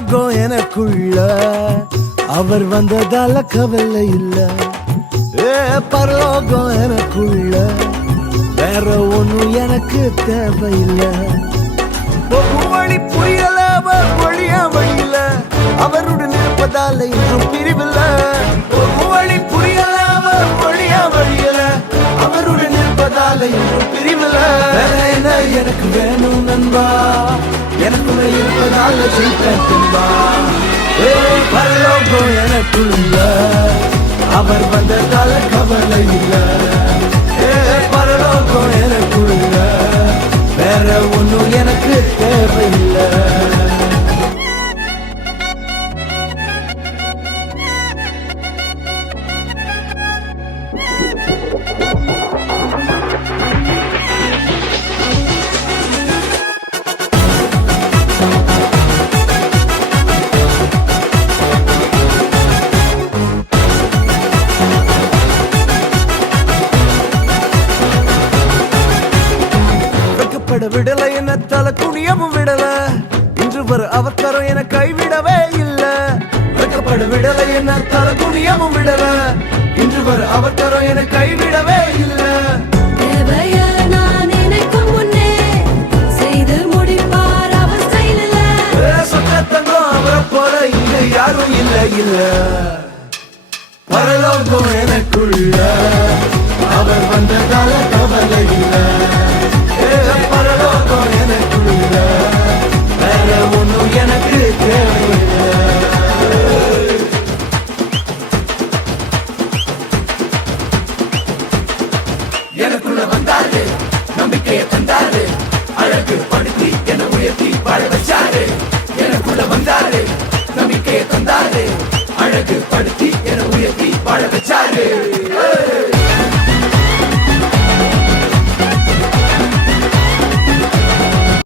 பரலோகம் எனக்குள்ள அவர் வந்ததால கவலை இல்ல. பரலோகம் எனக்குள்ள வேற ஒண்ணும் எனக்கு தேவையில்லை. வழி புரியல வழியா வழியில அவருடன் இருப்பதால இன்றும் பிரிவில்ல. வழி புரியல வழியா வழியில அவருடன் இருப்பதால இன்றும் பிரிவில்ல. வேற என்ன எனக்கு வேணும் நண்பா, எனக்குள்ள இருப்பதால ஜெயிப்பா. பரலோகம் எனக்குள்ள அவர் வந்ததால கவலை இல்ல. பரலோகம் எனக்குள்ள வேற ஒண்ணும் எனக்கு தேவையில்லை. விடல என்ன தலை குனியவும் விடல, இன்று வர அவசரம் என கைவிடவே இல்ல. வெட்கப்பட விடல என்ன தலை குனியவும் விடல, இன்று வர அவசரம் என கைவிடவே இல்ல. சொத்தங்கம் அவரை போல இங்க யாரும் இல்ல இல்ல. பரலோகம் எனக்குள்ள அவர் வந்ததால கவலை இல்ல. பரலோகம் எனக்குள்ள வேற ஒண்ணும் எனக்கு தேவையில்லை. எனக்குள்ள வந்தாரு, நம்பிக்கையை தந்தாரு, அழகு படுத்தி என உயர்த்தி வாழ வச்சாரு. எனக்குள்ள வந்தாரு, நம்பிக்கையை தந்தாரு, அழகு படுத்தி என உயர்த்தி வாழ வச்சாரு.